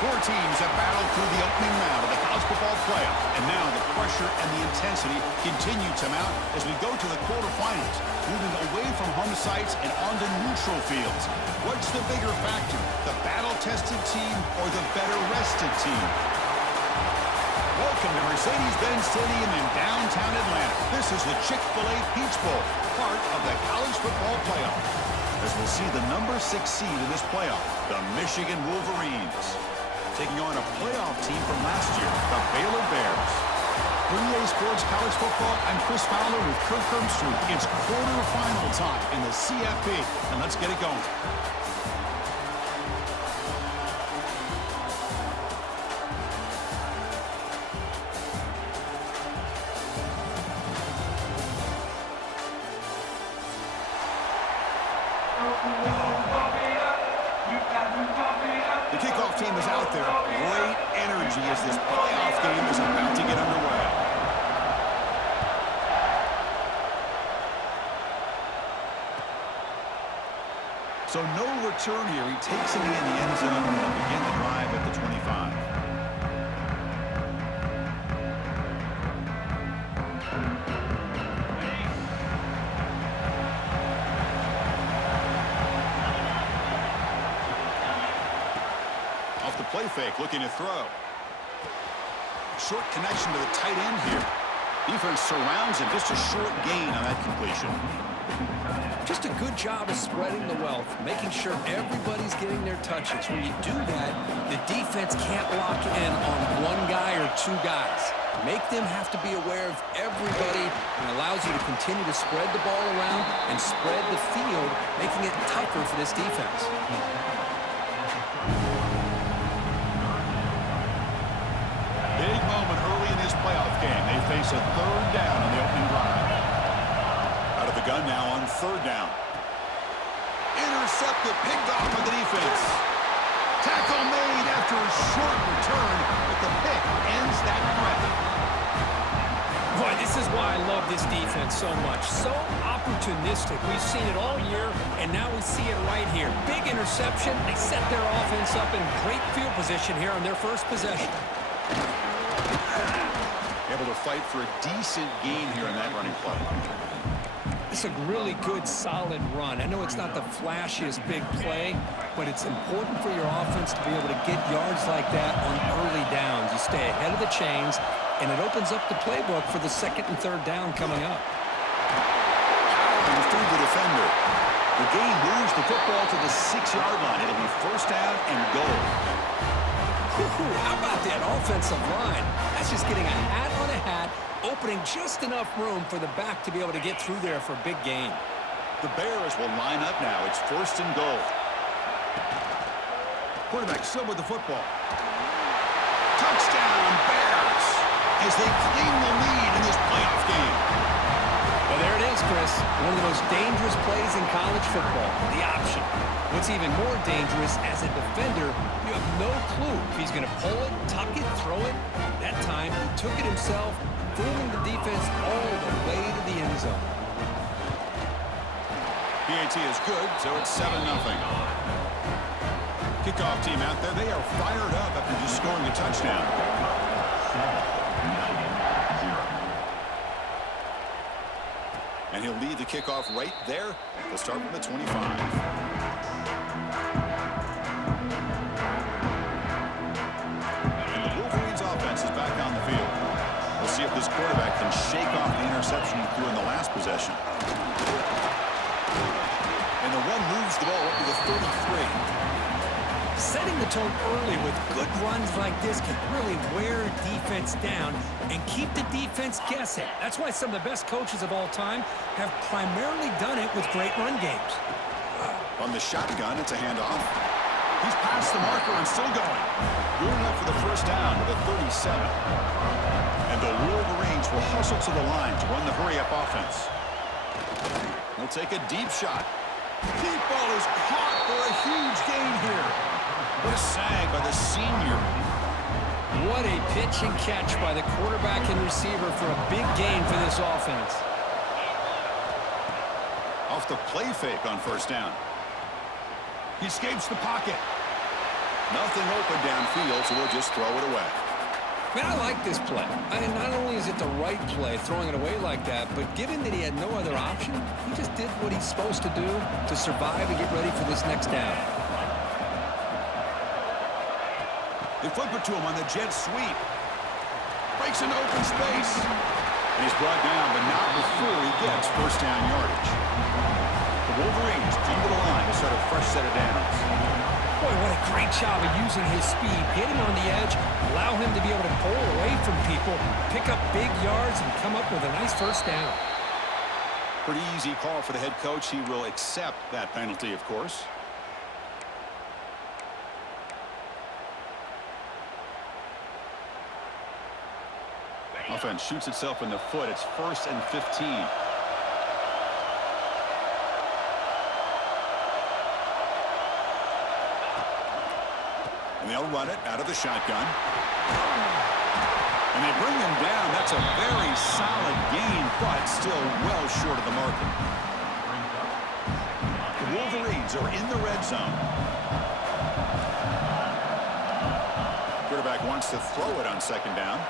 Four teams have battled through the opening round of the college football playoff, and now the pressure and the intensity continue to mount as we go to the quarterfinals, moving away from home sites and onto neutral fields. What's the bigger factor, the battle-tested team or the better-rested team? Welcome to Mercedes-Benz Stadium in downtown Atlanta. This is the Chick-fil-A Peach Bowl, part of the college football playoff. As we'll see the number 6 seed in this playoff, the Michigan Wolverines, taking on a playoff team from last year, the Baylor Bears. For EA Sports College Football, I'm Chris Fowler with Kirk Herbstreit. It's quarterfinal time in the CFP, and let's get it going. The kickoff team is out there. Great energy as this playoff game is about to get underway. So no return here. He takes it in the end zone and will begin the drive at the 25. Off the play fake, looking to throw. Short connection to the tight end here. Defense surrounds him. Just a short gain on that completion. Just a good job of spreading the wealth, making sure everybody's getting their touches. When you do that, the defense can't lock in on one guy or two guys. Make them have to be aware of everybody, and allows you to continue to spread the ball around and spread the field, making it tougher for this defense. Big moment early in this playoff game. They face a third down on the opening drive. Out of the gun now on third down. Intercepted, picked off by the defense. Tackle made after a short return, but the pick ends that threat. Boy, this is why I love this defense so much. So opportunistic. We've seen it all year, and now we see it right here. Big interception. They set their offense up in great field position here on their first possession. Able to fight for a decent gain here in that running play. It's a really good, solid run. I know it's not the flashiest big play, but it's important for your offense to be able to get yards like that on early downs. You stay ahead of the chains, and it opens up the playbook for the second and third down coming up. And through the defender. The game moves the football to the 6-yard line. It'll be first down and goal. How about that offensive line? That's just getting a hat on a hat, opening just enough room for the back to be able to get through there for a big gain. The Bears will line up now. It's first and goal. Quarterback still with the football. Touchdown, Bears, as they claim the lead in this playoff game. Well, there it is, Chris. One of the most dangerous plays in college football, the option. What's even more dangerous, as a defender, you have no clue if he's going to pull it, tuck it, throw it. That time, he took it himself, fooling the defense all the way to the end zone. PAT is good, so it's 7-0. Kickoff team out there, they are fired up after just scoring a touchdown. And he'll lead the kickoff right there. They'll start from the 25. We'll see if this quarterback can shake off the interception he threw in the last possession. And the run moves the ball up to the 33. Setting the tone early with good runs like this can really wear defense down and keep the defense guessing. That's why some of the best coaches of all time have primarily done it with great run games. On the shotgun, it's a handoff. He's past the marker and still going. Going up for the first down to the 37. And the Wolverines will hustle to the line to run the hurry-up offense. He'll take a deep shot. Deep ball is caught for a huge gain here. What a sag by the senior. What a pitch and catch by the quarterback and receiver for a big gain for this offense. Off the play fake on first down. He escapes the pocket. Nothing open downfield, so we'll just throw it away. Man, I like this play. I mean, not only is it the right play, throwing it away like that, but given that he had no other option, he just did what he's supposed to do to survive and get ready for this next down. They flip it to him on the jet sweep. Breaks into open space. And he's brought down, but not before he gets first down yardage. The Wolverines come to the line to start a fresh set of downs. Boy, what a great job of using his speed. Get him on the edge, allow him to be able to pull away from people, pick up big yards, and come up with a nice first down. Pretty easy call for the head coach. He will accept that penalty, of course. Offense shoots itself in the foot. It's 1st and 15. And they'll run it out of the shotgun. And they bring him down. That's a very solid gain, but still well short of the marker. The Wolverines are in the red zone. Quarterback wants to throw it on second down.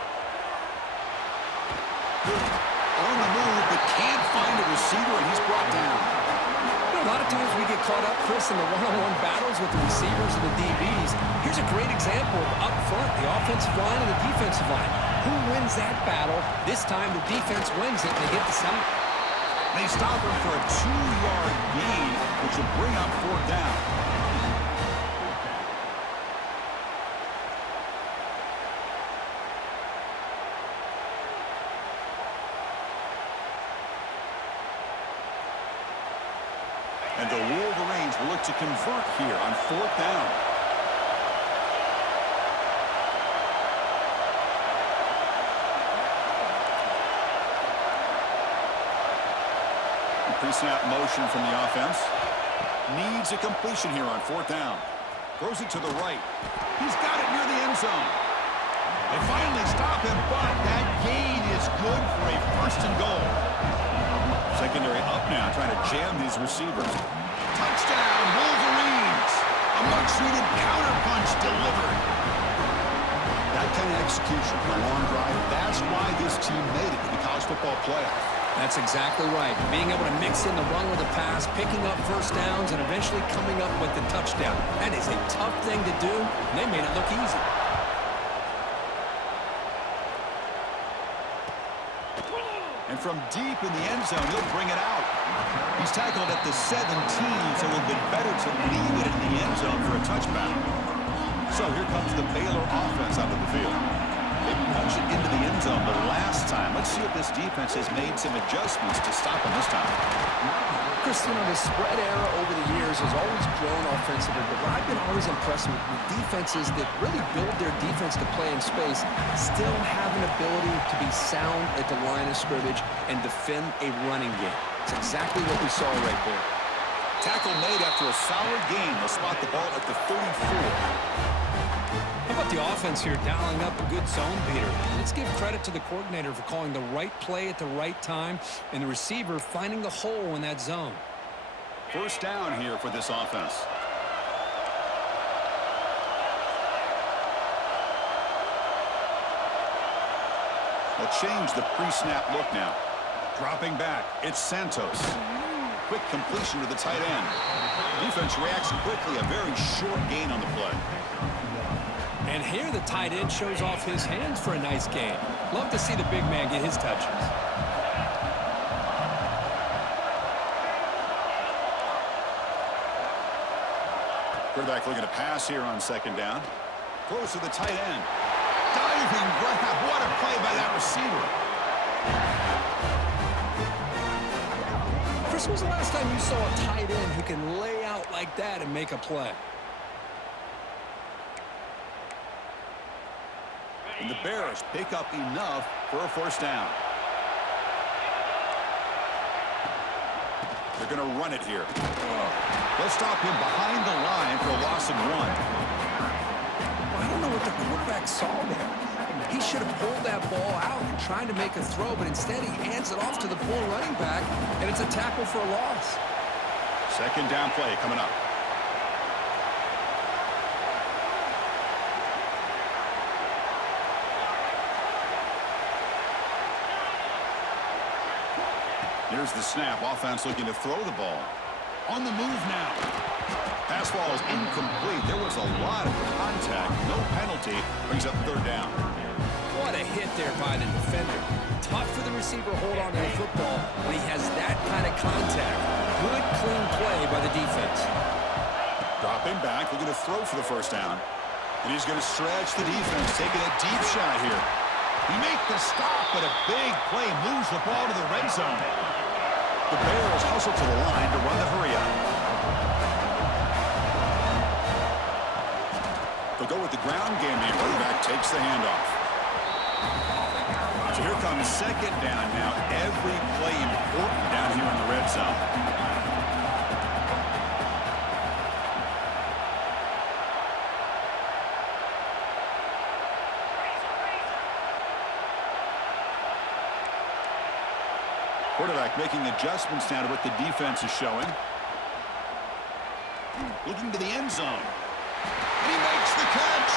On the move, but can't find a receiver, and he's brought down. You know, a lot of times we get caught up, Chris, in the one-on-one battles with the receivers and the DBs. Here's a great example of up front, the offensive line and the defensive line. Who wins that battle? This time the defense wins it, and they get the sack. They stop him for a 2-yard gain, which will bring up 4th down. And the Wolverines will look to convert here on 4th down. Pre-snap motion from the offense. Needs a completion here on 4th down. Throws it to the right. He's got it near the end zone. They finally stop him, but that gain is good for a 1st and goal. Secondary up now, trying to jam these receivers. Touchdown, Wolverines! A much-needed counterpunch delivered. That kind of execution, a long drive, that's why this team made it to the college football playoff. That's exactly right. Being able to mix in the run with the pass, picking up first downs, and eventually coming up with the touchdown. That is a tough thing to do, and they made it look easy. And from deep in the end zone, he'll bring it out. He's tackled at the 17, so it would have been better to leave it in the end zone for a touchback. So here comes the Baylor offense onto the field. They punched it into the end zone the last time. Let's see if this defense has made some adjustments to stop him this time. Chris, you know, the spread era over the years has always grown offensively, but what I've been always impressed with defenses that really build their defense to play in space still have an ability to be sound at the line of scrimmage and defend a running game. It's exactly what we saw right there. Tackle made after a solid gain. They'll spot the ball at the 34. How about the offense here dialing up a good zone beater? Let's give credit to the coordinator for calling the right play at the right time and the receiver finding the hole in that zone. 1st down here for this offense. They'll change the pre-snap look now. Dropping back, it's Santos. Quick completion to the tight end. Defense reacts quickly, a very short gain on the play. And here the tight end shows off his hands for a nice gain. Love to see the big man get his touches. Quarterback looking to pass here on 2nd down. Throws to the tight end. Diving grab. What a play by that receiver. Chris, when was the last time you saw a tight end who can lay out like that and make a play? And the Bears pick up enough for a 1st down. They're going to run it here. They'll stop him behind the line for a loss of 1. I don't know what the quarterback saw there. He should have pulled that ball out and tried to make a throw, but instead he hands it off to the poor running back, and it's a tackle for a loss. 2nd down play coming up. Here's the snap. Offense looking to throw the ball. On the move now. Pass ball is incomplete. There was a lot of contact. No penalty. Brings up third down. What a hit there by the defender. Tough for the receiver to hold on to the football when he has that kind of contact. Good, clean play by the defense. Dropping back, looking to throw for the first down. And he's going to stretch the defense, taking a deep shot here. He makes the stop, but a big play moves the ball to the red zone. The Bears hustle to the line to run the hurry up. They'll go with the ground game here. Running back takes the handoff. So here comes second down now. Every play important down here in the red zone. Quarterback making adjustments now to what the defense is showing. Looking to the end zone. And he makes the catch.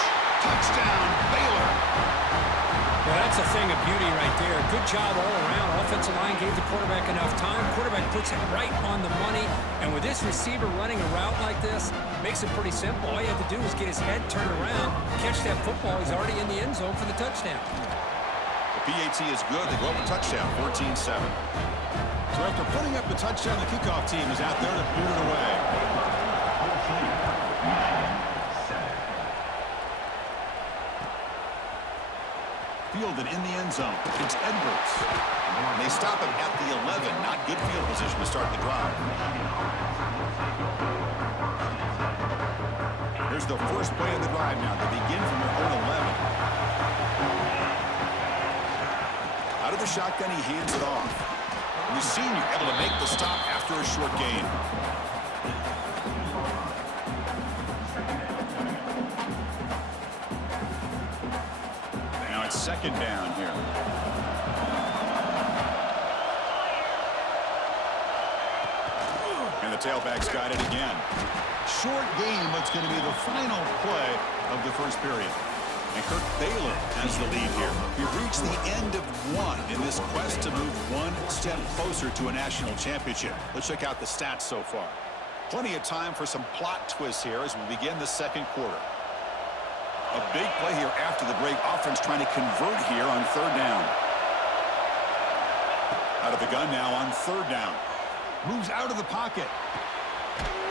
Touchdown, Baylor. Well, that's a thing of beauty right there. Good job all around. Offensive line gave the quarterback enough time. Quarterback puts it right on the money. And with this receiver running a route like this, makes it pretty simple. All you have to do is get his head turned around, catch that football. He's already in the end zone for the touchdown. The PAT is good. They go up a touchdown, 14-7. So after putting up the touchdown, the kickoff team is out there to boot it away. Fielded in the end zone. It's Edwards. And they stop him at the 11. Not good field position to start the drive. Here's the first play of the drive now. They begin from their own 11. Out of the shotgun, he hands it off. The senior able to make the stop after a short gain. Now it's second down here. And the tailback's got it again. Short game, what's going to be the final play of the first period. And Kirk Baylor has the lead here. We've reached the end of one in this quest to move one step closer to a national championship. Let's check out the stats so far. Plenty of time for some plot twists here as we begin the second quarter. A big play here after the break. Offense trying to convert here on third down. Out of the gun now on third down. Moves out of the pocket.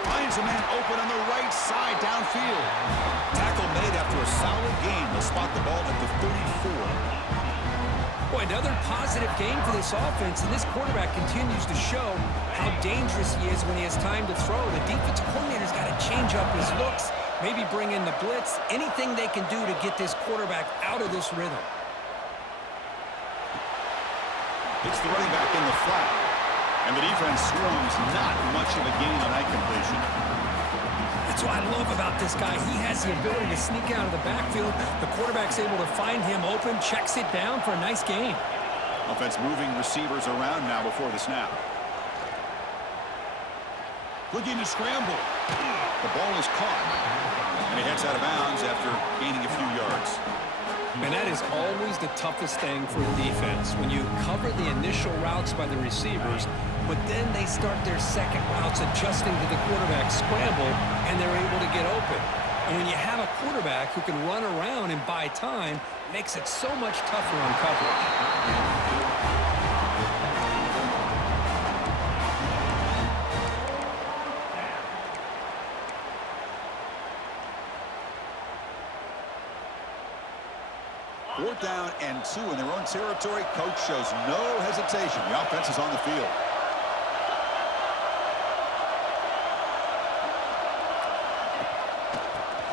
Finds a man open on the right side downfield. Tackle made after a solid gain. They'll spot the ball at the 34. Boy, another positive game for this offense, and this quarterback continues to show how dangerous he is when he has time to throw. The defensive coordinator's got to change up his looks, maybe bring in the blitz, anything they can do to get this quarterback out of this rhythm. It's the running back in the flat. And the defense swarms, not much of a gain on that completion. That's what I love about this guy. He has the ability to sneak out of the backfield. The quarterback's able to find him open, checks it down for a nice gain. Offense moving receivers around now before the snap. Looking to scramble. The ball is caught. And he heads out of bounds after gaining a few yards. And that is always the toughest thing for a defense, when you cover the initial routes by the receivers, but then they start their second routes adjusting to the quarterback scramble, and they're able to get open. And when you have a quarterback who can run around and buy time, it makes it so much tougher on coverage. Fourth down and 2 in their own territory. Coach shows no hesitation. The offense is on the field.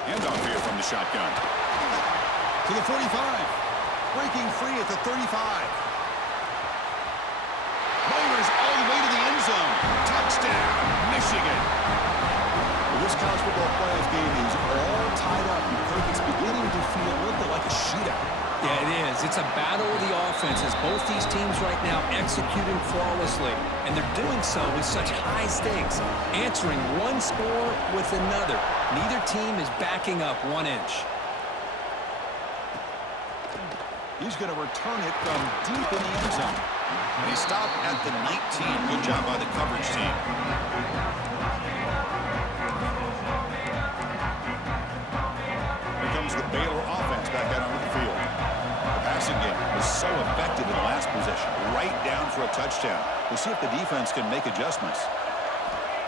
Handoff here from the shotgun. To the 45. Breaking free at the 35. Myers all the way to the end zone. Touchdown, Michigan. Well, this college football playoff game is all tied up. It's beginning to feel a little bit like a shootout. Yeah, it is. It's a battle of the offenses. Both these teams right now executing flawlessly, and they're doing so with such high stakes, answering one score with another. Neither team is backing up 1 inch. He's going to return it from deep in the end zone. And he stopped at the 19. Good job by the coverage team. Here comes the Baylor offense back out onto the field. The passing game was so effective in the last possession. Right down for a touchdown. We'll see if the defense can make adjustments.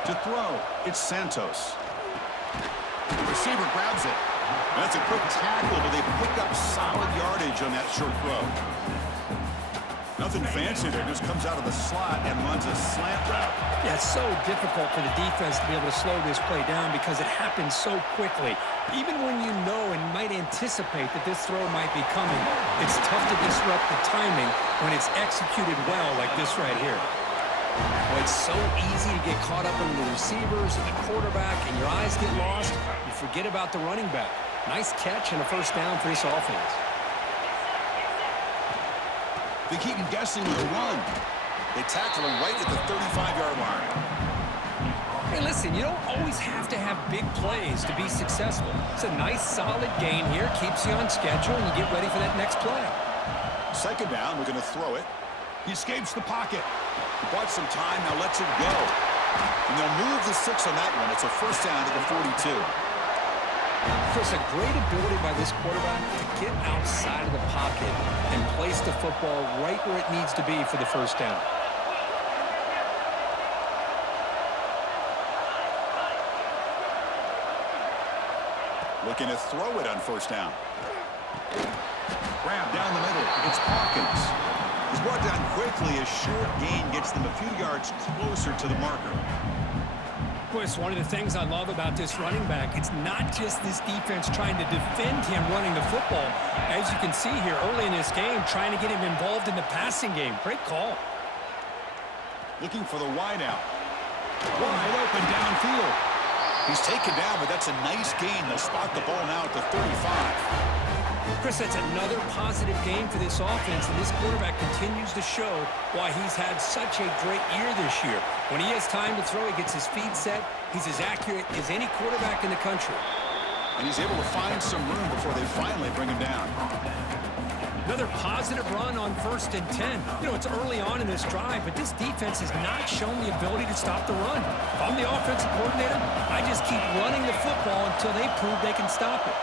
To throw, it's Santos. The receiver grabs it. That's a quick tackle, but they pick up solid yardage on that short throw. Nothing fancy there. Just comes out of the slot and runs a slant route. Yeah, it's so difficult for the defense to be able to slow this play down because it happens so quickly. Even when you know and might anticipate that this throw might be coming, it's tough to disrupt the timing when it's executed well like this right here. Well, it's so easy to get caught up in the receivers and the quarterback, and your eyes get lost. You forget about the running back. Nice catch and a first down for this offense. They keep him guessing with a run. They tackle him right at the 35-yard line. Hey, listen, you don't always have to have big plays to be successful. It's a nice, solid gain here. Keeps you on schedule, and you get ready for that next play. Second down, we're going to throw it. He escapes the pocket. He bought some time, now lets it go. And they'll move the 6 on that one. It's a first down at the 42. Chris, a great ability by this quarterback to get outside of the pocket and place the football right where it needs to be for the first down. Looking to throw it on first down. Grab down the middle. It's Hawkins. He's brought down quickly. A short gain gets them a few yards closer to the marker. Chris, one of the things I love about this running back, it's not just this defense trying to defend him running the football. As you can see here early in this game, trying to get him involved in the passing game. Great call. Looking for the wide out. Wide open downfield. He's taken down, but that's a nice gain. They'll spot the ball now at the 35. Chris, that's another positive game for this offense, and this quarterback continues to show why he's had such a great year this year. When he has time to throw, he gets his feet set. He's as accurate as any quarterback in the country. And he's able to find some room before they finally bring him down. Another positive run on 1st and 10. You know, it's early on in this drive, but this defense has not shown the ability to stop the run. If I'm the offensive coordinator, I just keep running the football until they prove they can stop it.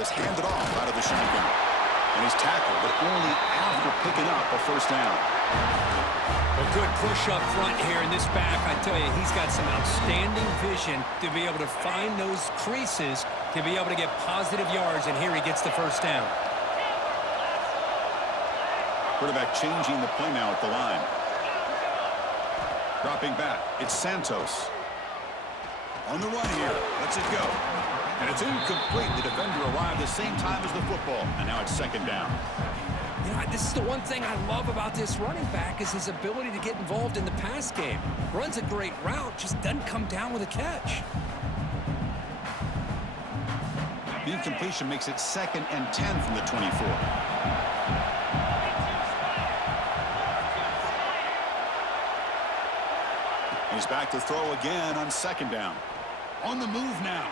Is handed off out of the shotgun. And he's tackled, but only after picking up a first down. A good push up front here in this back. I tell you, he's got some outstanding vision to be able to find those creases, to be able to get positive yards, and here he gets the first down. Quarterback changing the play now at the line. Dropping back, it's Santos. On the run here, lets it go. And it's incomplete. The defender arrived the same time as the football. And now it's second down. You know, this is the one thing I love about this running back is his ability to get involved in the pass game. Runs a great route, just doesn't come down with a catch. The incompletion makes it 2nd and 10 from the 24. He's back to throw again on second down. On the move now.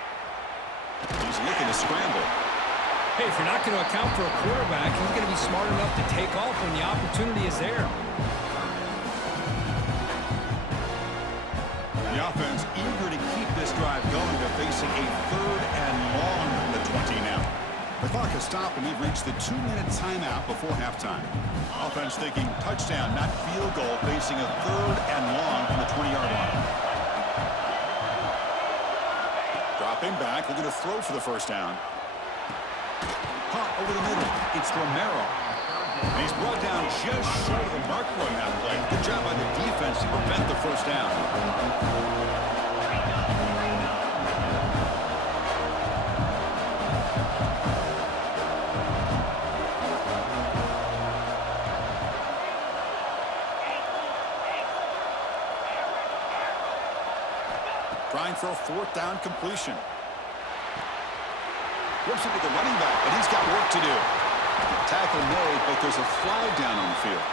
He's looking to scramble. Hey, if you're not going to account for a quarterback, he's going to be smart enough to take off when the opportunity is there. The offense eager to keep this drive going. They're facing a 3rd and long from the 20 now. The clock has stopped, and we've reached the 2-minute timeout before halftime. Offense thinking touchdown, not field goal, facing a 3rd and long from the 20-yard line. Dropping back, looking to throw for the first down. Caught over the middle. It's Romero. And he's brought down just short of the marker on that play. Good job by the defense to prevent the first down. Trying for a 4th down completion. Flips it to the running back, but he's got work to do. Tackle made, but there's a flag down on the field.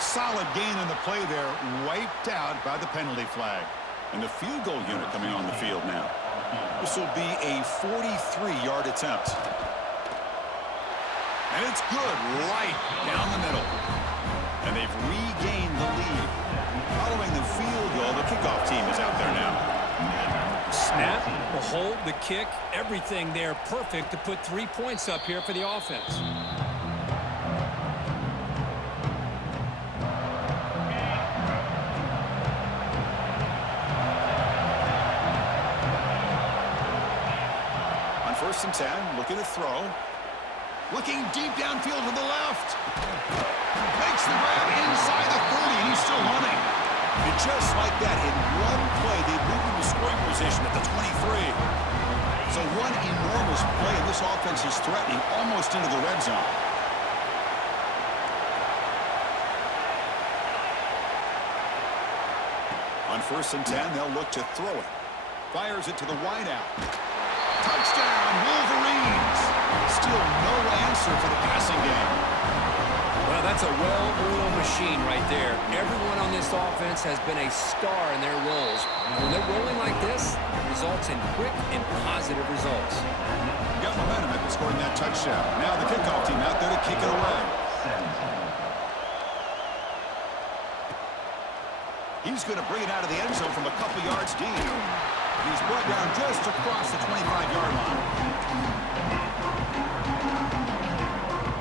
Solid gain on the play there, wiped out by the penalty flag. And the field goal unit coming on the field now. This will be a 43-yard attempt. And it's good right down the middle. And they've regained the lead. Following the field goal, the kickoff team is out there now. Snap, the hold, the kick, everything there perfect to put 3 points up here for the offense. On 1st and 10, looking to throw. Looking deep downfield to the left. Makes the grab inside the 30, and he's still running. And just like that, in one play, they moved into scoring position at the 23. So one enormous play, and this offense is threatening almost into the red zone. On 1st and 10, they'll look to throw it. Fires it to the wideout. Touchdown, Wolverines! Still no answer for the passing game. Well, that's a well-oiled machine right there. Everyone on this offense has been a star in their roles. And when they're rolling like this, it results in quick and positive results. Got momentum after scoring that touchdown. Now the kickoff team out there to kick it away. He's going to bring it out of the end zone from a couple yards deep. He's brought down just across the 25-yard line.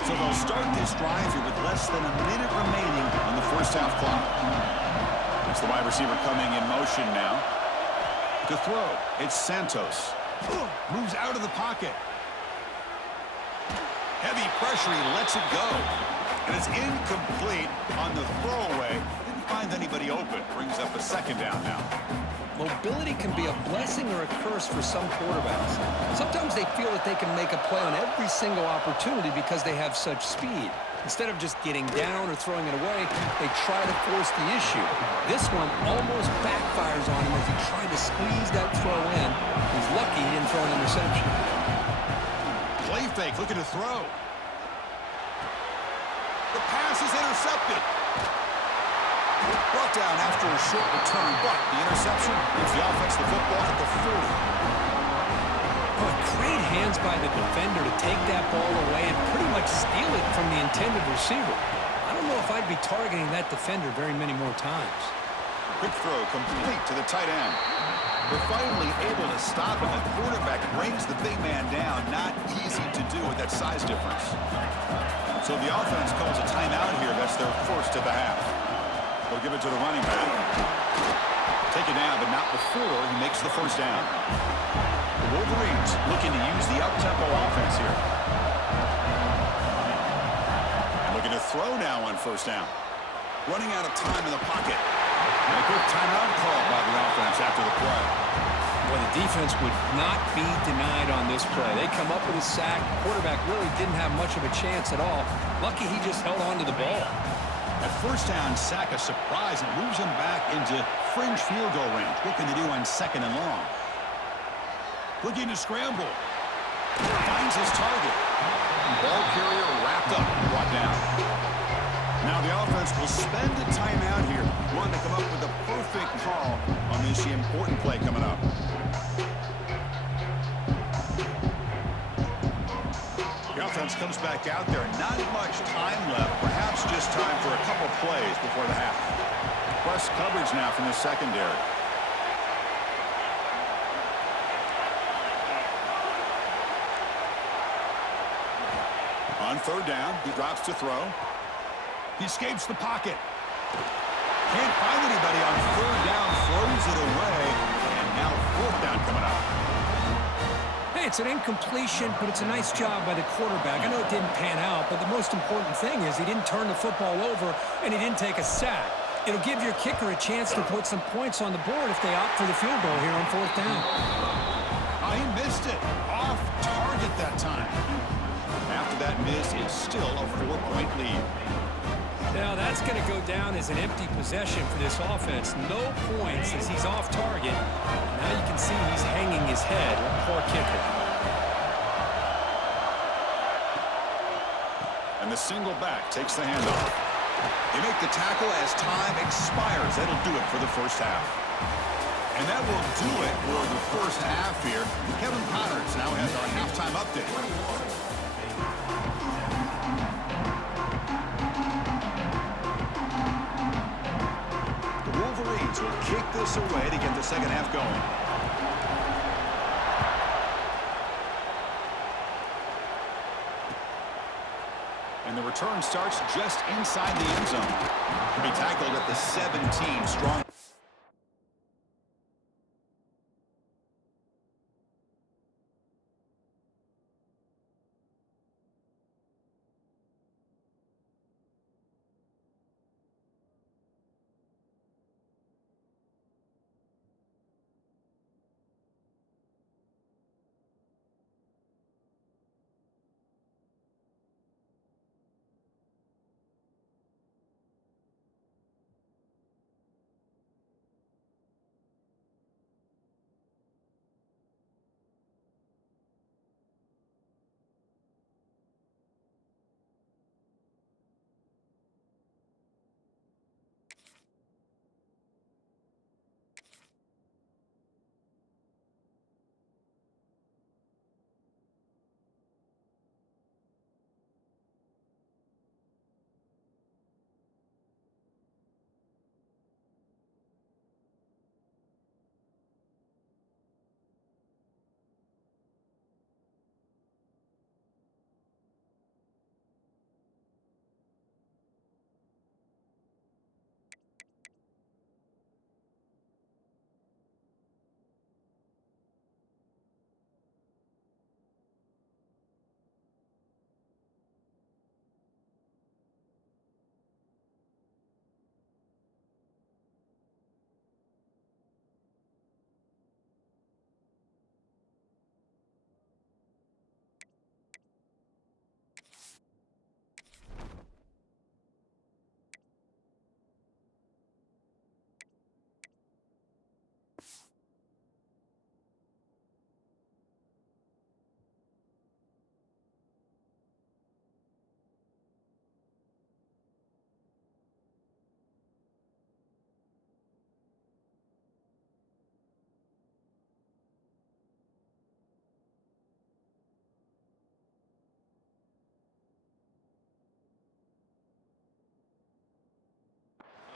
So they'll start this drive here with less than a minute remaining on the first half clock. It's the wide receiver coming in motion now. To throw, it's Santos. Moves out of the pocket. Heavy pressure, he lets it go. And it's incomplete on the throwaway. Didn't find anybody open. Brings up a 2nd down now. Mobility can be a blessing or a curse for some quarterbacks. Sometimes they feel that they can make a play on every single opportunity because they have such speed. Instead of just getting down or throwing it away, they try to force the issue. This one almost backfires on him as he tried to squeeze that throw in. He's lucky he didn't throw an interception. Play fake, looking to throw. The pass is intercepted. Brought down after a short return, but the interception gives the offense the football at the 40. But great hands by the defender to take that ball away and pretty much steal it from the intended receiver. I don't know if I'd be targeting that defender very many more times. Quick throw complete to the tight end. They're finally able to stop him. The quarterback brings the big man down. Not easy to do with that size difference. So the offense calls a timeout here. That's their first of the half. They'll give it to the running back. Take it down, but not before he makes the first down. The Wolverines looking to use the up-tempo offense here. And looking to throw now on 1st down. Running out of time in the pocket. And a quick timeout call by the offense after the play. Well, the defense would not be denied on this play. They come up with a sack. The quarterback really didn't have much of a chance at all. Lucky he just held on to the ball. At 1st down, sack a surprise and moves him back into fringe field goal range. Looking to do on 2nd and long. Looking to scramble. Finds his target. Ball carrier wrapped up, brought down. Now the offense will spend a timeout here. Wanting to come up with a perfect call on this important play coming up. The offense comes back out there. Not much time left. Perhaps just time for a couple plays before the half. Plus coverage now from the secondary. On 3rd down, he drops to throw. He escapes the pocket. Can't find anybody on 3rd down, throws it away. And now 4th down coming up. Hey, it's an incompletion, but it's a nice job by the quarterback. I know it didn't pan out, but the most important thing is he didn't turn the football over and he didn't take a sack. It'll give your kicker a chance to put some points on the board if they opt for the field goal here on 4th down. Oh, he missed it. Off target that time. After that miss, it's still a 4-point lead. Now that's going to go down as an empty possession for this offense. No points as he's off target. Now you can see he's hanging his head. Poor kicker. And the single back takes the handoff. They make the tackle as time expires. That'll do it for the first half. And that will do it for the first half here. Kevin Connors now has our halftime update. The Wolverines will kick this away to get the second half going. And the return starts just inside the end zone. He'll be tackled at the 17, strong.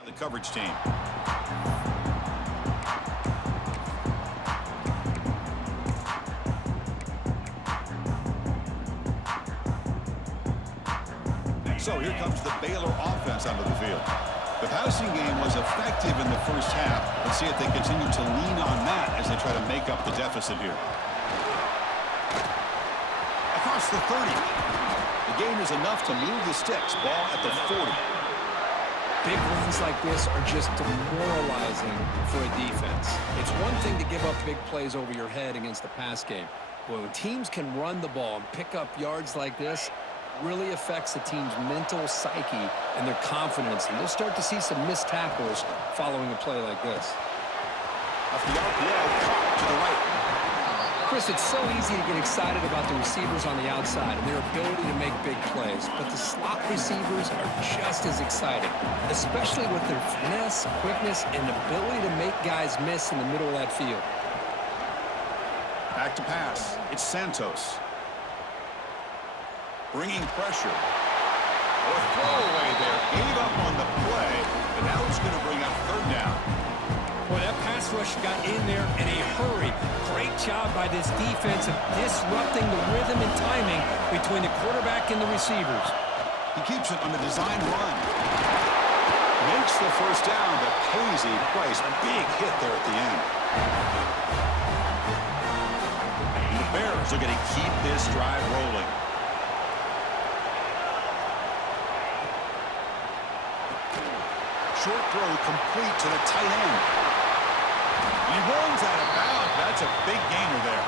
The coverage team. So here comes the Baylor offense onto the field. The passing game was effective in the first half. Let's see if they continue to lean on that as they try to make up the deficit here. Across the 30. The gain is enough to move the sticks. Ball at the 40. Big runs like this are just demoralizing for a defense. It's one thing to give up big plays over your head against the pass game. But when teams can run the ball and pick up yards like this, it really affects the team's mental psyche and their confidence. And you'll start to see some missed tackles following a play like this. Off the RPO, caught to the right. Chris, it's so easy to get excited about the receivers on the outside and their ability to make big plays, but the slot receivers are just as exciting, especially with their finesse, quickness, and ability to make guys miss in the middle of that field. Back to pass. It's Santos. Bringing pressure. A throwaway there. Gave up on the play, and now it's going to bring up third down. Boy, that pass rush got in there in a hurry. Great job by this defense of disrupting the rhythm and timing between the quarterback and the receivers. He keeps it on the design run. Makes the first down, but pays a price. A big hit there at the end. And the Bears are going to keep this drive rolling. Short throw complete to the tight end. He runs out of bounds. That's a big gainer there.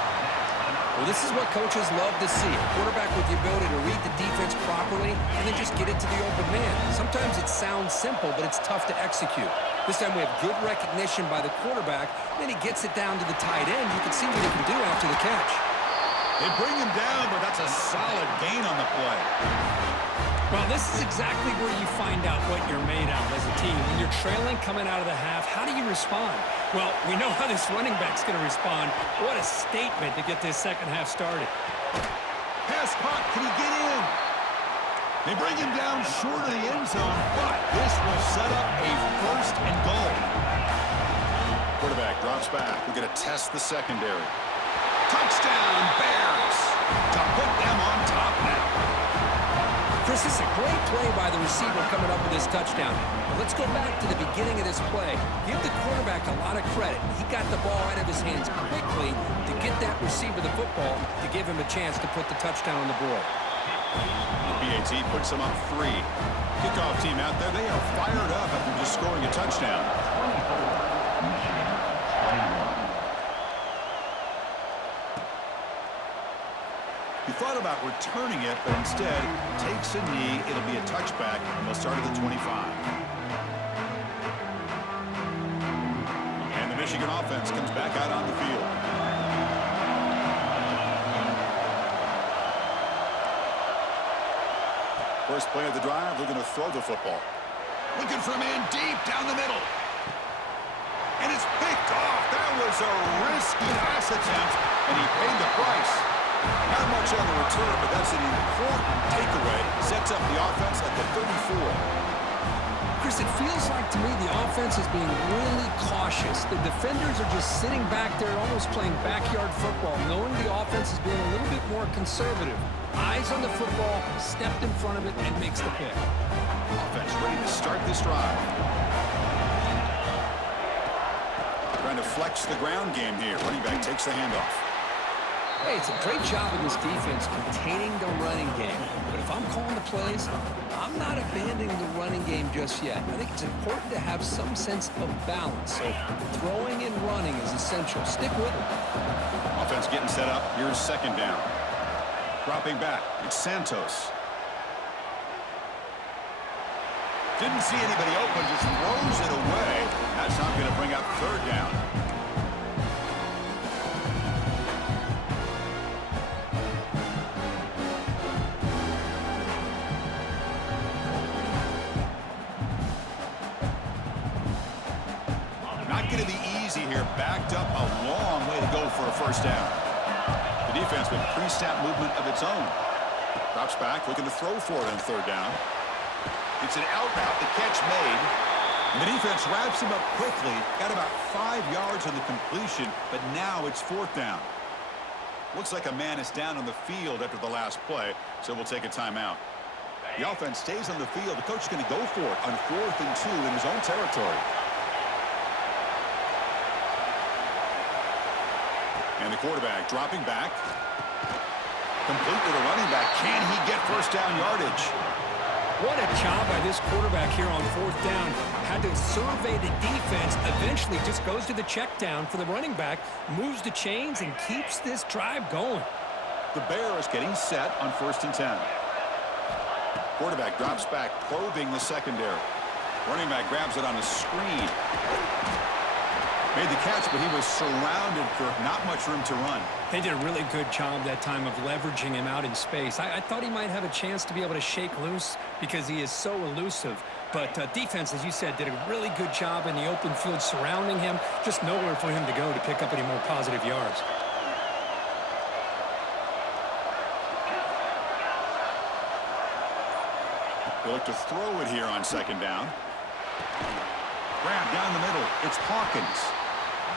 Well, this is what coaches love to see. A quarterback with the ability to read the defense properly and then just get it to the open man. Sometimes it sounds simple, but it's tough to execute. This time we have good recognition by the quarterback. Then he gets it down to the tight end. You can see what he can do after the catch. They bring him down, but that's a solid gain on the play. Well, this is exactly where you find out what you're made out as a team. When you're trailing coming out of the half, how do you respond? Well, we know how this running back's going to respond. What a statement to get this second half started. Pass caught. Can he get in? They bring him down short of the end zone, but this will set up a first and goal. Quarterback drops back. We're going to test the secondary. Touchdown, Bears, to put them on top now. Chris, this is a great play by the receiver coming up with this touchdown. But let's go back to the beginning of this play. Give the quarterback a lot of credit. He got the ball out of his hands quickly to get that receiver the football to give him a chance to put the touchdown on the board. The PAT puts them up 3. Kickoff team out there, they are fired up after just scoring a touchdown. He thought about returning it, but instead takes a knee. It'll be a touchback. They'll start at the 25. And the Michigan offense comes back out on the field. First play of the drive, they're going to throw the football. Looking for a man deep down the middle. And it's picked off. That was a risky pass attempt, and he paid the price. Not much on the return, but that's an important takeaway. Sets up the offense at the 34. Chris, it feels like to me the offense is being really cautious. The defenders are just sitting back there almost playing backyard football, knowing the offense is being a little bit more conservative. Eyes on the football, stepped in front of it, and makes the pick. Offense ready to start this drive. Trying to flex the ground game here. Running back takes the handoff. Hey, it's a great job of this defense containing the running game. But if I'm calling the plays, I'm not abandoning the running game just yet. I think it's important to have some sense of balance. So throwing and running is essential. Stick with it. Offense getting set up. Here's second down. Dropping back. It's Santos. Didn't see anybody open. Just throws it away. That's not going to bring up third down. Going to be easy here. Backed up a long way to go for a first down. The defense with pre-snap movement of its own. Drops back, looking to throw for it on third down. It's an out route, the catch made. And the defense wraps him up quickly. Got about 5 yards on the completion, but now it's fourth down. Looks like a man is down on the field after the last play, so we'll take a timeout. The offense stays on the field. The coach is going to go for it on 4th and 2 in his own territory. And the quarterback dropping back. Complete to the running back. Can he get first down yardage? What a job by this quarterback here on 4th down. Had to survey the defense. Eventually just goes to the check down for the running back. Moves the chains and keeps this drive going. The Bears getting set on 1st and 10. Quarterback drops back, probing the secondary. Running back grabs it on a screen. Made the catch, but he was surrounded for not much room to run. They did a really good job that time of leveraging him out in space. I thought he might have a chance to be able to shake loose because he is so elusive. But defense, as you said, did a really good job in the open field surrounding him. Just nowhere for him to go to pick up any more positive yards. They look to throw it here on second down. Grab down the middle. It's Hawkins.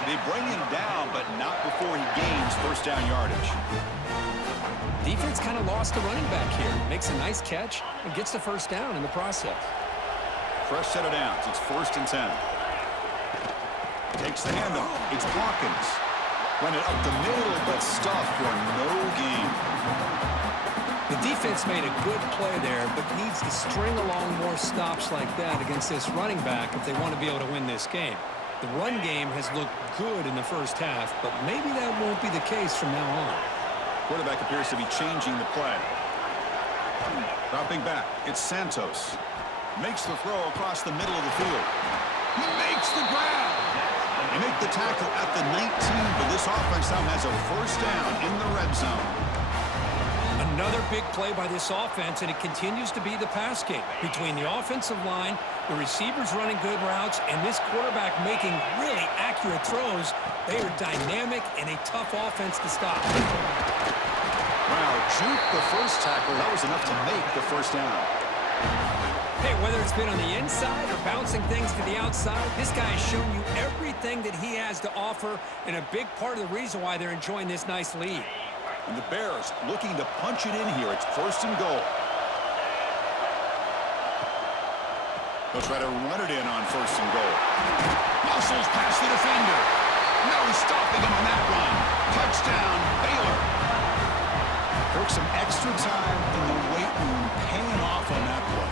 They bring him down, but not before he gains first down yardage. Defense kind of lost the running back here. Makes a nice catch and gets the first down in the process. Fresh set of downs. It's 1st and 10. Takes the handoff. It's Hawkins. Run it up the middle, but stuffed for no gain. The defense made a good play there, but needs to string along more stops like that against this running back if they want to be able to win this game. The run game has looked good in the first half, but maybe that won't be the case from now on. Quarterback appears to be changing the play. Dropping back, it's Santos. Makes the throw across the middle of the field. He makes the grab. They make the tackle at the 19, but this offense now has a first down in the red zone. A Another big play by this offense, and it continues to be the pass game. Between the offensive line, the receivers running good routes, and this quarterback making really accurate throws, they are dynamic and a tough offense to stop. Wow, juke the first tackle. That was enough to make the first down. Hey, whether it's been on the inside or bouncing things to the outside, this guy has shown you everything that he has to offer, and a big part of the reason why they're enjoying this nice lead. And the Bears looking to punch it in here. It's 1st and goal. They'll try to run it in on 1st and goal. Muscles past the defender. No stopping him on that run. Touchdown, Baylor. Took some extra time in the weight room paying off on that play.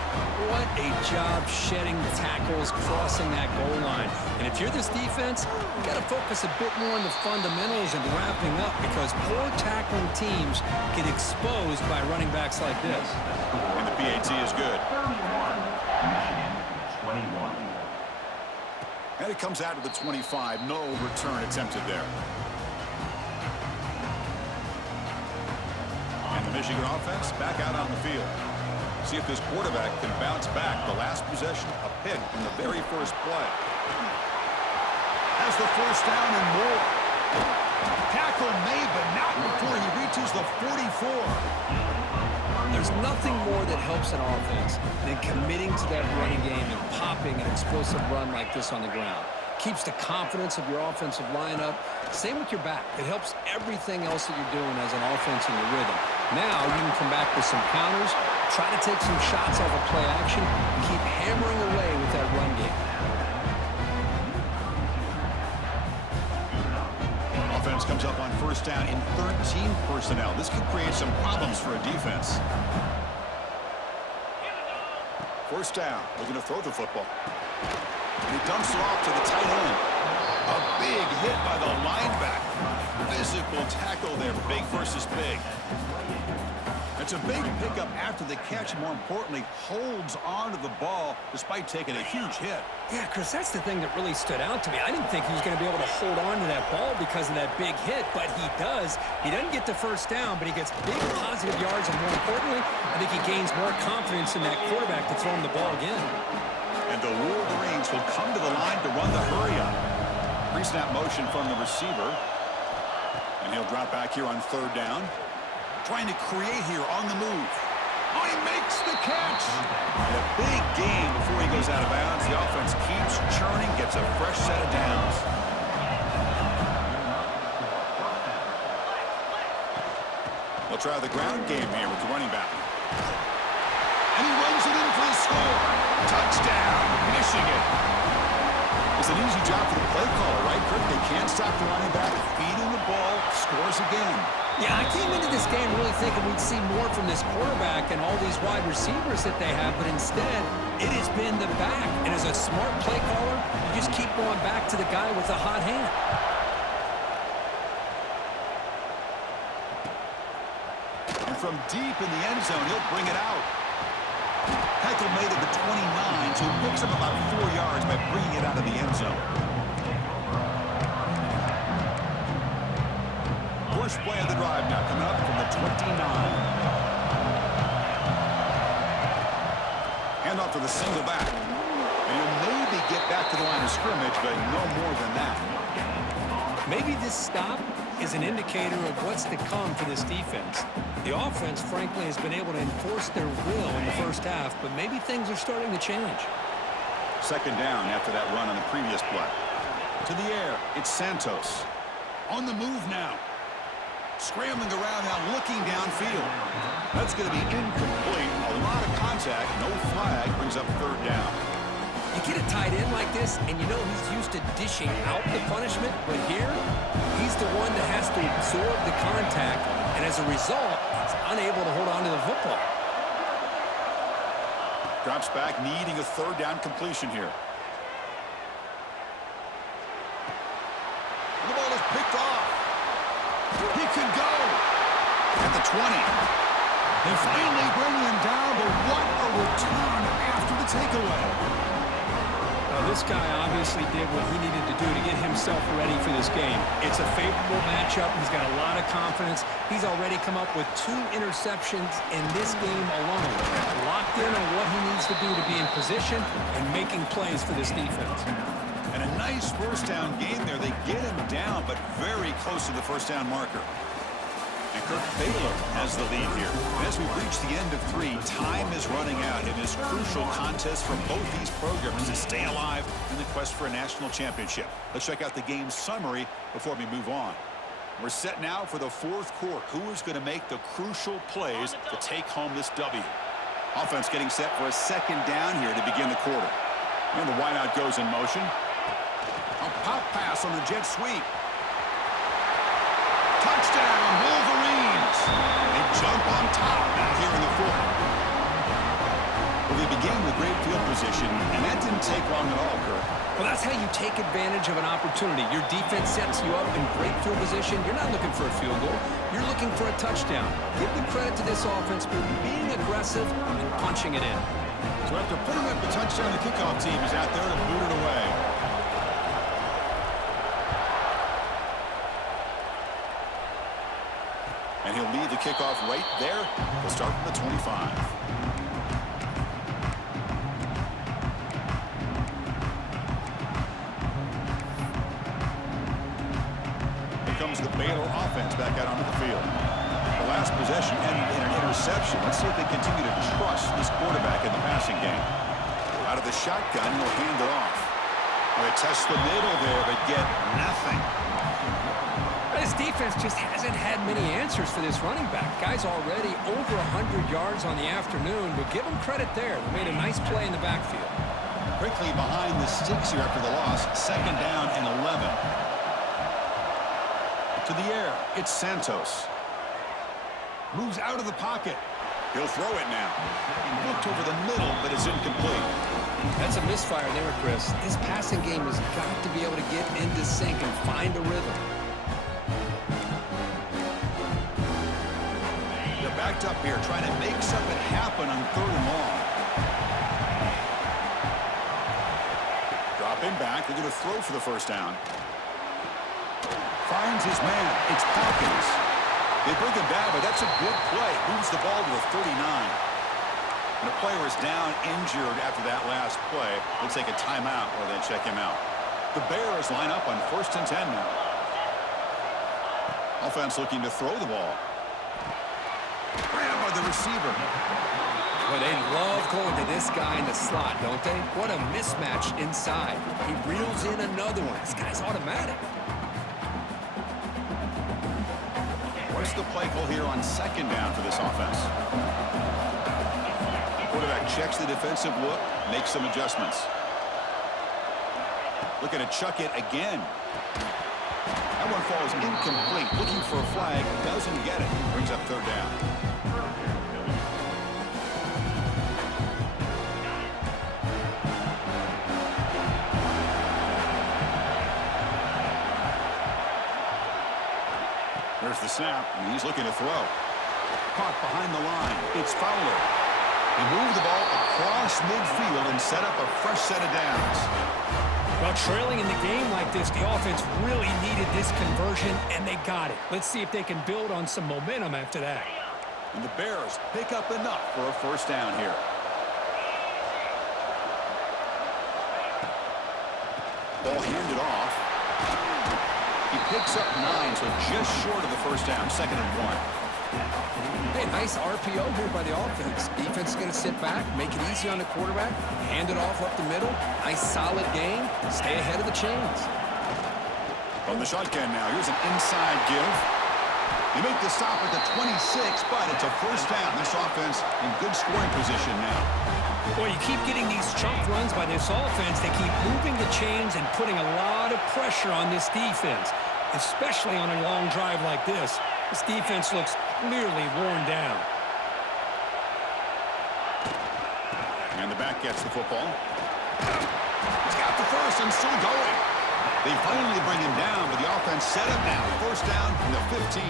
What a job shedding tackles, crossing that goal line. And if you're this defense, you got to focus a bit more on the fundamentals and wrapping up, because poor tackling teams get exposed by running backs like this. And the PAT is good. 21. And it comes out to the 25. No return attempted there. And the Michigan offense back out on the field. See if this quarterback can bounce back. The last possession, a pick in the very first play. Has the first down and more. Tackle made, but not before he reaches the 44. There's nothing more that helps an offense than committing to that running game and popping an explosive run like this on the ground. Keeps the confidence of your offensive lineup. Same with your back. It helps everything else that you're doing as an offense in your rhythm. Now you can come back with some counters, try to take some shots off of play action, and keep hammering away with that run game. Offense comes up on first down in 13 personnel. This could create some problems for a defense. First down, looking to throw the football. And he dumps it off to the tight end. A big hit by the linebacker. Physical tackle there, big versus big. It's a big pickup after the catch, more importantly, holds on to the ball despite taking a huge hit. Yeah, Chris, that's the thing that really stood out to me. I didn't think he was going to be able to hold on to that ball because of that big hit, but he does. He doesn't get the first down, but he gets big positive yards, and more importantly, I think he gains more confidence in that quarterback to throw him the ball again. And the Wolverines will come to the line to run the hurry-up. Pre-snap motion from the receiver. And he'll drop back here on 3rd down. Trying to create here on the move. Oh, he makes the catch. And a big gain before he goes out of bounds. The offense keeps churning, gets a fresh set of downs. We'll try the ground game here with the running back. And he runs it in for the score. Touchdown, Michigan. It's an easy job for the play caller, right, Kirk? They can't stop the running back, feeding the ball, scores again. Yeah, I came into this game really thinking we'd see more from this quarterback and all these wide receivers that they have, but instead, it has been the back. And as a smart play caller, you just keep going back to the guy with the hot hand. And from deep in the end zone, he'll bring it out. Heckle made it to 29, so he picks up about 4 yards by bringing it out of the end zone. First play of the drive now coming up from the 29. Hand off to the single back. And he'll maybe get back to the line of scrimmage, but no more than that. Maybe this stop is an indicator of what's to come for this defense. The offense, frankly, has been able to enforce their will in the first half, but maybe things are starting to change. 2nd down after that run on the previous play. To the air, it's Santos. On the move now. Scrambling around now, looking downfield. That's going to be incomplete. A lot of contact, no flag, brings up 3rd down. You get a tight end like this, and you know he's used to dishing out the punishment, but here, he's the one that has to absorb the contact, and as a result, he's unable to hold on to the football. Drops back, needing a 3rd down completion here. The ball is picked off. He could go at the 20. They finally bring him down, but what a return after the takeaway. Well, this guy obviously did what he needed to do to get himself ready for this game. It's a favorable matchup. He's got a lot of confidence. He's already come up with 2 interceptions in this game alone. Locked in on what he needs to do to be in position and making plays for this defense. And a nice first down game there. They get him down, but very close to the first down marker. And Kirk Baylor has the lead here. And as we reach the end of 3, time is running out in this crucial contest for both these programs to stay alive in the quest for a national championship. Let's check out the game summary before we move on. We're set now for the 4th quarter. Who is going to make the crucial plays to take home this W? Offense getting set for a 2nd down here to begin the quarter. And the wideout goes in motion. A pop pass on the jet sweep. Touchdown, Wolverines! They jump on top now here in the 4th. Well, they began with great field position, and that didn't take long at all, Kirk. Well, that's how you take advantage of an opportunity. Your defense sets you up in great field position. You're not looking for a field goal. You're looking for a touchdown. Give the credit to this offense for being aggressive and punching it in. So after putting up the touchdown, the kickoff team is out there to boot it away. And he'll lead the kickoff right there. He'll start from the 25. Here comes the Baylor offense back out onto the field. The last possession ended in an interception. Let's see if they continue to trust this quarterback in the passing game. Out of the shotgun, he'll hand it off. They test the middle there, but get nothing. This defense just hasn't had many answers for this running back. Guy's already over 100 yards on the afternoon, but give him credit there. They made a nice play in the backfield. Quickly behind the sticks here after the loss. 2nd down and 11. To the air, it's Santos. Moves out of the pocket. He'll throw it now. Looked over the middle, but it's incomplete. That's a misfire there, Chris. This passing game has got to be able to get into sync and find a rhythm. They're backed up here, trying to make something happen on 3rd and long. Dropping back, they're going to throw for the first down. Finds his man. It's Hawkins. They bring him down, but that's a good play. Moves the ball to the 39. And the player is down injured after that last play. They'll take a timeout or they check him out. The Bears line up on 1st and 10 now. Offense looking to throw the ball. Grabbed by the receiver. Well, they love going to this guy in the slot, don't they? What a mismatch inside. He reels in another one. This guy's automatic. What's the play call here on 2nd down for this offense? Quarterback checks the defensive look, makes some adjustments. Looking to chuck it again. That one falls incomplete. Looking for a flag, doesn't get it. Brings up 3rd down. There's the snap, and he's looking to throw. Caught behind the line. It's Fowler. He moved the ball across midfield and set up a fresh set of downs. Well, trailing in the game like this, the offense really needed this conversion, and they got it. Let's see if they can build on some momentum after that. And the Bears pick up enough for a first down here. Ball handed off. He picks up 9, so just short of the first down, 2nd and 1. Hey, nice RPO here by the offense. Defense is going to sit back, make it easy on the quarterback, hand it off up the middle. Nice solid game. Stay ahead of the chains. From the shotgun now, here's an inside give. They make the stop at the 26, but it's a first down. This offense in good scoring position now. Boy, you keep getting these chunk runs by this offense. They keep moving the chains and putting a lot of pressure on this defense, especially on a long drive like this. This defense looks clearly worn down. And the back gets the football. He's got the first and still going. They finally bring him down, but the offense set up now. First down from the 15.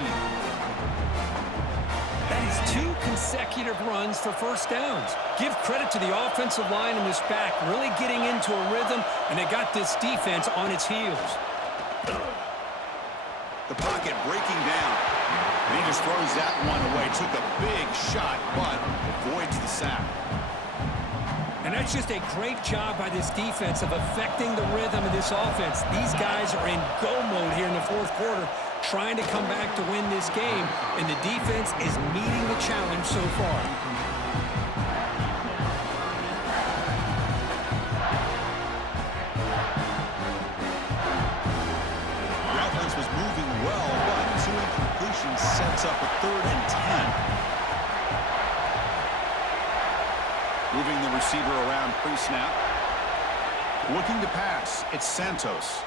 That these 2 consecutive runs for first downs. Give credit to the offensive line in this back, really getting into a rhythm, and they got this defense on its heels. The pocket breaking down. And he just throws that one away. Took a big shot, but avoids the sack. And that's just a great job by this defense of affecting the rhythm of this offense. These guys are in go mode here in the fourth quarter, trying to come back to win this game, and the defense is meeting the challenge so far. The offense was moving well, but 2 incompletions sets up a 3rd and 10. Moving the receiver around pre-snap. Looking to pass. It's Santos.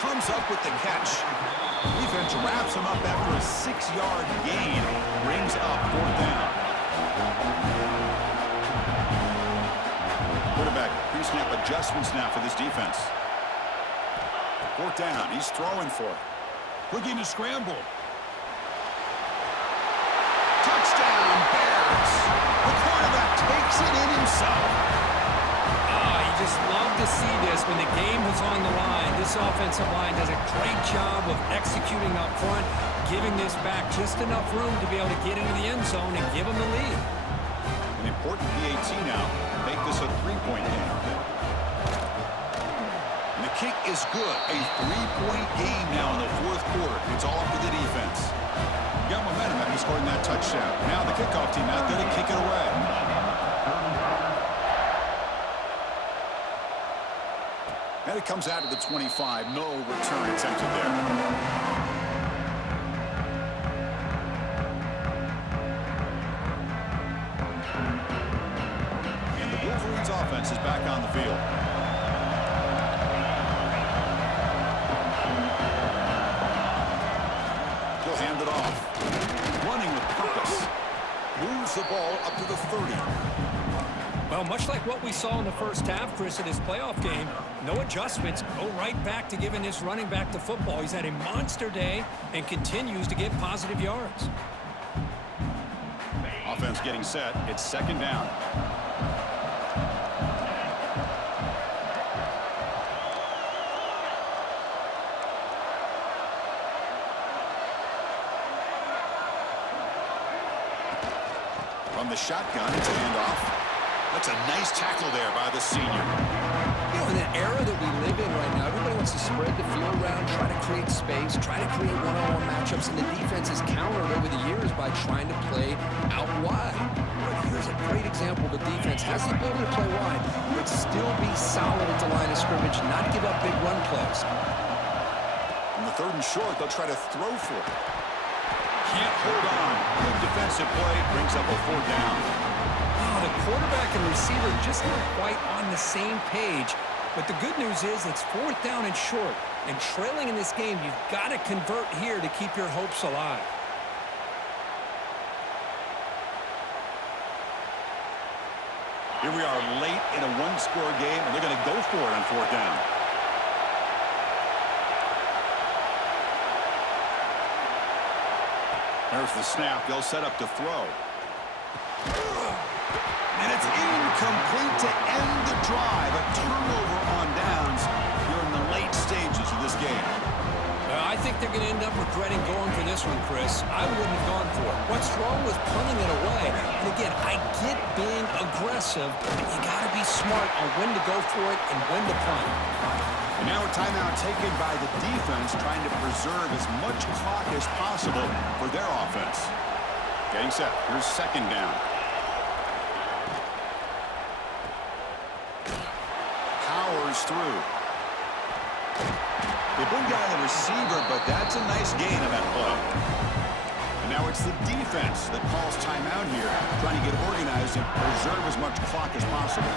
Comes up with the catch. Defense wraps him up after a 6-yard gain. Brings up 4th down. Quarterback pre-snap adjustments now for this defense. 4th down. He's throwing for it. Looking to scramble. Touchdown, Bears. The quarterback takes it in himself. You just love to see this when the game is on the line. This offensive line does a great job of executing up front, giving this back just enough room to be able to get into the end zone and give them the lead. An important PAT now to make this a 3-point game. And the kick is good. A 3-point game now in the fourth quarter. It's all up to the defense. Got momentum after scoring that touchdown. Now the kickoff team out there to kick it away. And it comes out of the 25. No return attempted there. And the Wolverines offense is back on the field. He'll hand it off. Running with purpose. Moves the ball up to the 30. Well, much like what we saw in the first half, Chris, in this playoff game, no adjustments. Go right back to giving this running back the football. He's had a monster day and continues to get positive yards. Offense getting set. It's 2nd down. From the shotgun, it's a handoff. That's a nice tackle there by the senior. You know, in an era that we live in right now, everybody wants to spread the field around, try to create space, try to create one-on-one matchups, and the defense has countered over the years by trying to play out wide. But here's a great example. The defense has the ability to play wide, but still be solid at the line of scrimmage, not give up big run plays. On the 3rd and short, they'll try to throw for it. Can't hold on. Good defensive play brings up a 4th down. The quarterback and receiver just not quite on the same page. But the good news is it's 4th down and short. And trailing in this game, you've got to convert here to keep your hopes alive. Here we are late in a 1-score game, and they're going to go for it on 4th down. There's the snap. They'll set up to throw. And it's incomplete to end the drive. A turnover on downs here in the late stages of this game. I think they're going to end up regretting going for this one, Chris. I wouldn't have gone for it. What's wrong with punting it away? And again, I get being aggressive, but you got to be smart on when to go for it and when to punt. And now a timeout taken by the defense, trying to preserve as much clock as possible for their offense. Getting set. Here's 2nd down. Powers through. They bring down the receiver, but that's a nice gain on that play. And now it's the defense that calls timeout here, trying to get organized and preserve as much clock as possible.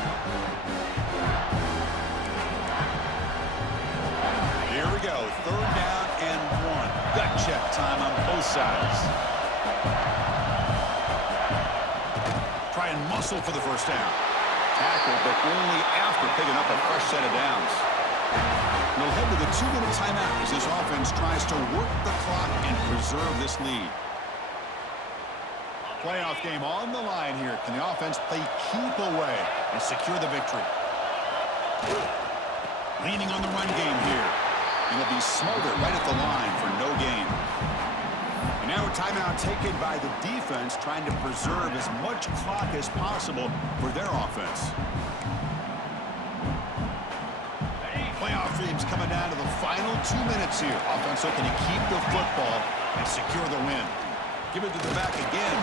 Here we go. 3rd down and 1. Gut check time on both sides. Try and muscle for the 1st down. Tackle, but only after picking up a fresh set of downs. We'll head to the 2-minute timeout as this offense tries to work the clock and preserve this lead. Playoff game on the line here. Can the offense play keep away and secure the victory? Leaning on the run game here. And it'll be smothered right at the line for no gain. And now a timeout taken by the defense, trying to preserve as much clock as possible for their offense. Playoff dreams coming down to the final 2 minutes here. Offense looking to keep the football and secure the win. Give it to the back again.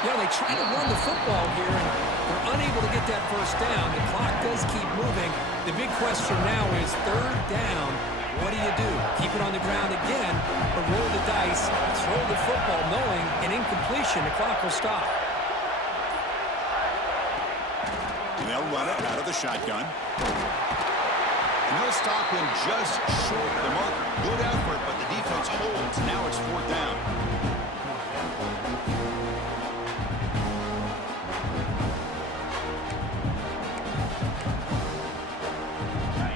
Yeah, they try to run the football here, and they're unable to get that first down. The clock does keep moving. The big question now is third down. What do you do? Keep it on the ground again, or roll the dice, throw the football, knowing an incompletion, the clock will stop. And they'll run it out of the shotgun. And they'll stop him just short of the marker. Good effort, but the defense holds. Now it's fourth down.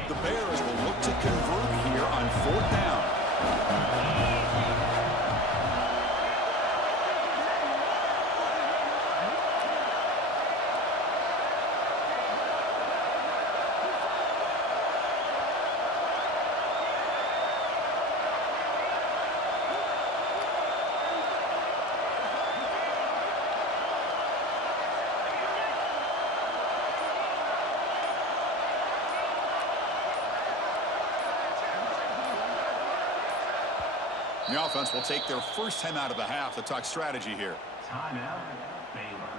The Bears will look to convert here on fourth down. The offense will take their first time out of the half to talk strategy here. Timeout, Baylor.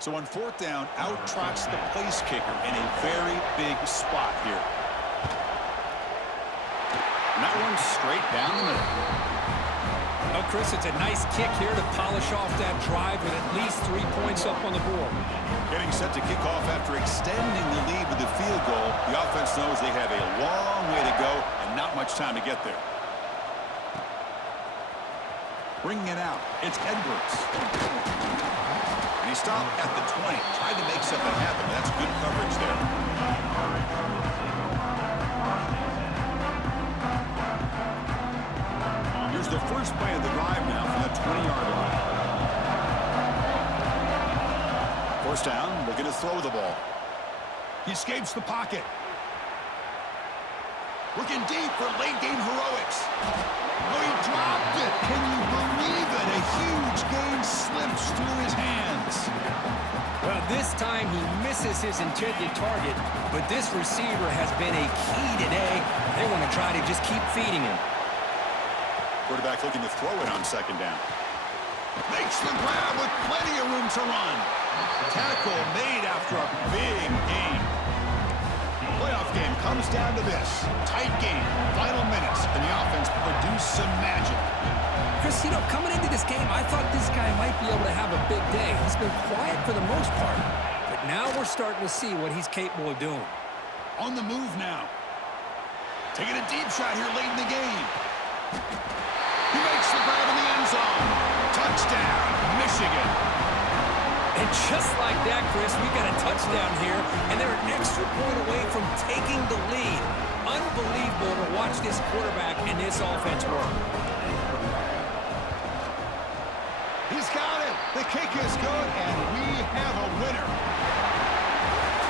So on fourth down, out trots the place kicker in a very big spot here. And that one straight down the middle. Well, Chris, it's a nice kick here to polish off that drive with at least 3 points up on the board. Getting set to kick off after extending the lead with the field goal. The offense knows they have a long way to go and not much time to get there. Bringing it out, it's Edwards. And he stopped at the 20. Tried to make something happen. That's good coverage there. Here's the first play of the drive now from the 20-yard line. First down, looking to throw the ball. He escapes the pocket. Looking deep for late-game heroics. Oh, he dropped it. Can you believe it? A huge gain slips through his hands. Well, this time he misses his intended target, but this receiver has been a key today. They want to try to just keep feeding him. Quarterback looking to throw it on second down. Makes the grab with plenty of room to run. Tackle made after a big gain. Playoff game comes down to this. Tight game. Final minutes. Can the offense produce some magic? Chris, you know, coming into this game, I thought this guy might be able to have a big day. He's been quiet for the most part, but now we're starting to see what he's capable of doing. On the move now. Taking a deep shot here late in the game. He makes the grab in the end zone. Touchdown, Michigan. And just like that, Chris, we got a touchdown here, and they're an extra point away from taking the lead. Unbelievable to watch this quarterback and this offense work. He's got it. The kick is good, and we have a winner.